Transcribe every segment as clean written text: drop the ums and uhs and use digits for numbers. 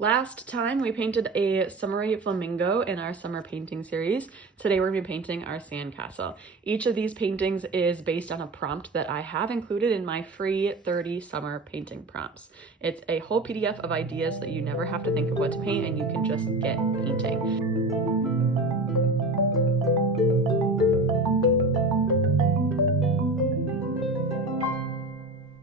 Last time we painted a summery flamingo in our summer painting series. Today we're going to be painting our sandcastle. Each of these paintings is based on a prompt that I have included in my free 30 summer painting prompts. It's a whole PDF of ideas that you never have to think of what to paint and you can just get painting.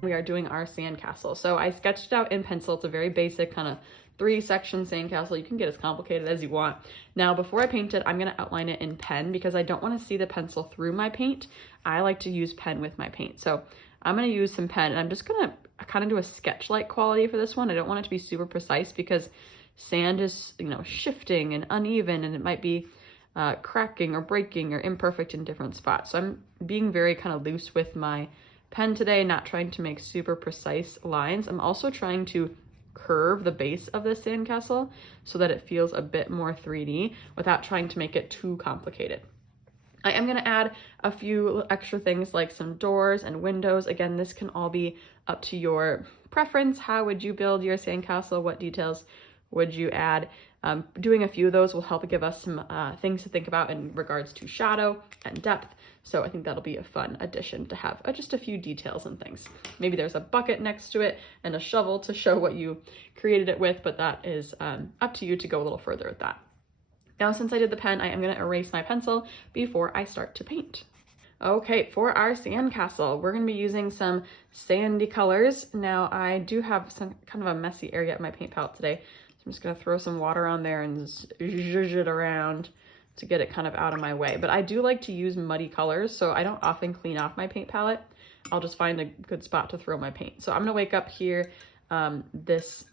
We are doing our sandcastle. So I sketched it out in pencil. It's a very basic kind of 3-section sandcastle. You can get as complicated as you want. Now, before I paint it, I'm going to outline it in pen because I don't want to see the pencil through my paint. I like to use pen with my paint. So I'm going to use some pen and I'm just going to kind of do a sketch-like quality for this one. I don't want it to be super precise because sand is, shifting and uneven, and it might be cracking or breaking or imperfect in different spots. So I'm being very kind of loose with my pen today, not trying to make super precise lines. I'm also trying to curve the base of this sandcastle so that it feels a bit more 3D without trying to make it too complicated. I am going to add a few extra things like some doors and windows. Again, this can all be up to your preference. How would you build your sandcastle? What details would you add? Doing a few of those will help give us some things to think about in regards to shadow and depth. So I think that'll be a fun addition to have just a few details and things. Maybe there's a bucket next to it and a shovel to show what you created it with, but that is up to you to go a little further with that. Now, since I did the pen, I am going to erase my pencil before I start to paint. Okay, for our sandcastle, we're going to be using some sandy colors. Now, I do have some kind of a messy area at my paint palette today. So I'm just going to throw some water on there and zhuzh it around to get it kind of out of my way. But I do like to use muddy colors, so I don't often clean off my paint palette. I'll just find a good spot to throw my paint. So I'm going to wake up here this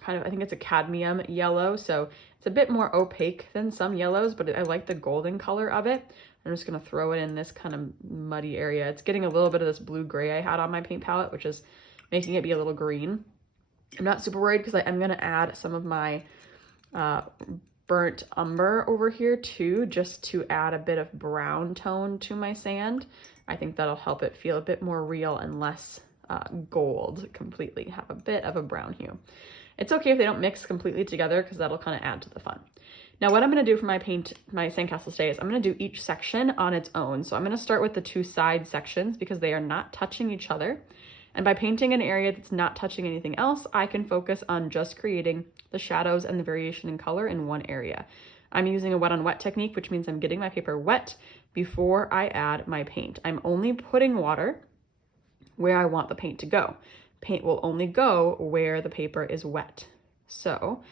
kind of, I think it's a cadmium yellow, so it's a bit more opaque than some yellows, but I like the golden color of it. I'm just going to throw it in this kind of muddy area. It's getting a little bit of this blue-gray I had on my paint palette, which is making it be a little green. I'm not super worried because I'm going to add some of my burnt umber over here too, just to add a bit of brown tone to my sand. I think that'll help it feel a bit more real and less gold completely, have a bit of a brown hue. It's okay if they don't mix completely together because that'll kind of add to the fun. Now what I'm going to do for my sandcastle today is I'm going to do each section on its own. So I'm going to start with the 2 side sections because they are not touching each other. And by painting an area that's not touching anything else, I can focus on just creating the shadows and the variation in color in one area. I'm using a wet on wet technique, which means I'm getting my paper wet before I add my paint. I'm only putting water where I want the paint to go. Paint will only go where the paper is wet. So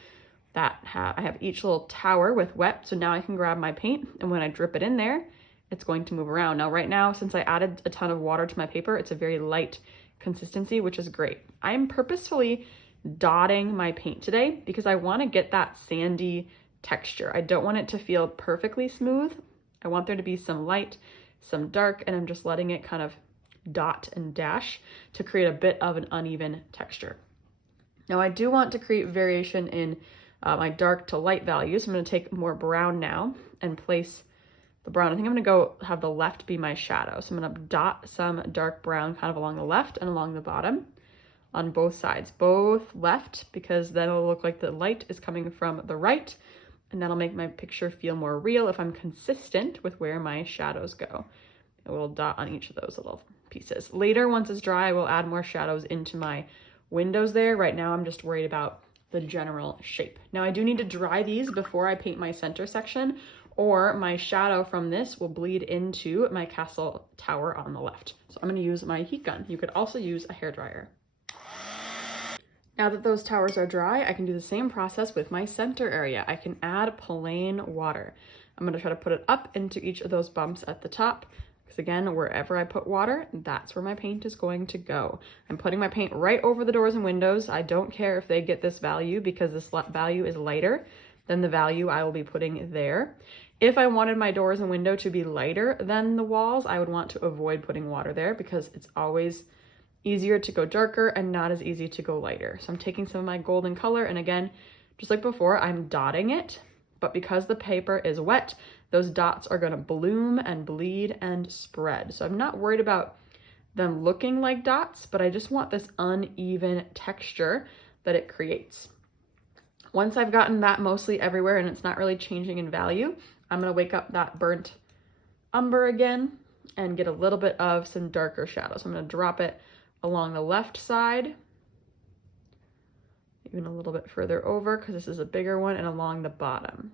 that I have each little tower with wet. So now I can grab my paint, and when I drip it in there, it's going to move around. Now right now, since I added a ton of water to my paper, it's a very light consistency, which is great. I'm purposefully dotting my paint today because I want to get that sandy texture. I don't want it to feel perfectly smooth. I want there to be some light, some dark, and I'm just letting it kind of dot and dash to create a bit of an uneven texture. Now I do want to create variation in my dark to light values. So I'm going to take more brown now and place the brown. I think I'm going to go have the left be my shadow. So I'm going to dot some dark brown kind of along the left and along the bottom on both sides, both left, because then it'll look like the light is coming from the right, and that'll make my picture feel more real if I'm consistent with where my shadows go. A little dot on each of those little pieces. Later, once it's dry, I will add more shadows into my windows there. Right now, I'm just worried about the general shape. Now, I do need to dry these before I paint my center section, or my shadow from this will bleed into my castle tower on the left. So I'm going to use my heat gun. You could also use a hairdryer. Now that those towers are dry, I can do the same process with my center area. I can add plain water. I'm going to try to put it up into each of those bumps at the top, because again, wherever I put water, that's where my paint is going to go. I'm putting my paint right over the doors and windows. I don't care if they get this value because this value is lighter than the value I will be putting there. If I wanted my doors and window to be lighter than the walls, I would want to avoid putting water there because it's always easier to go darker and not as easy to go lighter. So I'm taking some of my golden color, and again, just like before, I'm dotting it, but because the paper is wet, those dots are going to bloom and bleed and spread. So I'm not worried about them looking like dots, but I just want this uneven texture that it creates. Once I've gotten that mostly everywhere and it's not really changing in value, I'm gonna wake up that burnt umber again and get a little bit of some darker shadow. So I'm gonna drop it along the left side, even a little bit further over because this is a bigger one, and along the bottom.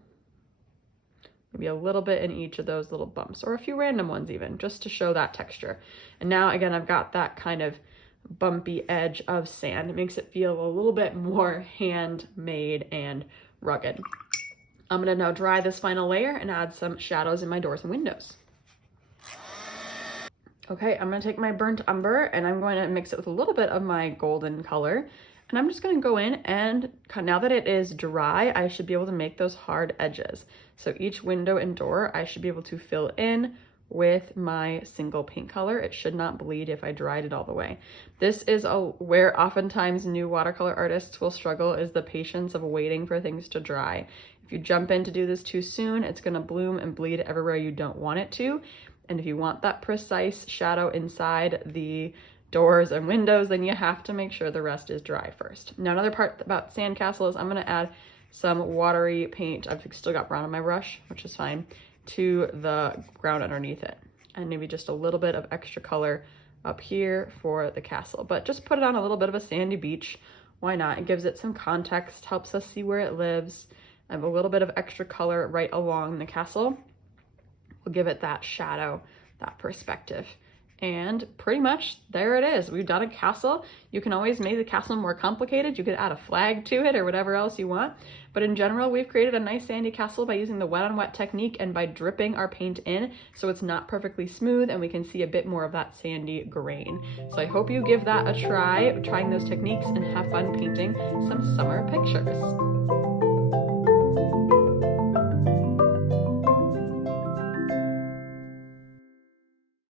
Maybe a little bit in each of those little bumps, or a few random ones even, just to show that texture. And now again, I've got that kind of bumpy edge of sand. It makes it feel a little bit more handmade and rugged. I'm gonna now dry this final layer and add some shadows in my doors and windows. Okay, I'm gonna take my burnt umber and I'm going to mix it with a little bit of my golden color. And I'm just gonna go in and, now that it is dry, I should be able to make those hard edges. So each window and door, I should be able to fill in with my single paint color. It should not bleed if I dried it all the way. This is where oftentimes new watercolor artists will struggle, is the patience of waiting for things to dry. If you jump in to do this too soon, it's gonna bloom and bleed everywhere you don't want it to. And if you want that precise shadow inside the doors and windows, then you have to make sure the rest is dry first. Now, another part about Sandcastle is I'm gonna add some watery paint. I've still got brown on my brush, which is fine, to the ground underneath it. And maybe just a little bit of extra color up here for the castle. But just put it on a little bit of a sandy beach. Why not? It gives it some context, helps us see where it lives. I have a little bit of extra color right along the castle. We'll give it that shadow, that perspective. And pretty much there it is. We've done a castle. You can always make the castle more complicated. You could add a flag to it or whatever else you want. But in general, we've created a nice sandy castle by using the wet on wet technique and by dripping our paint in so it's not perfectly smooth and we can see a bit more of that sandy grain. So I hope you give that a try, trying those techniques, and have fun painting some summer pictures.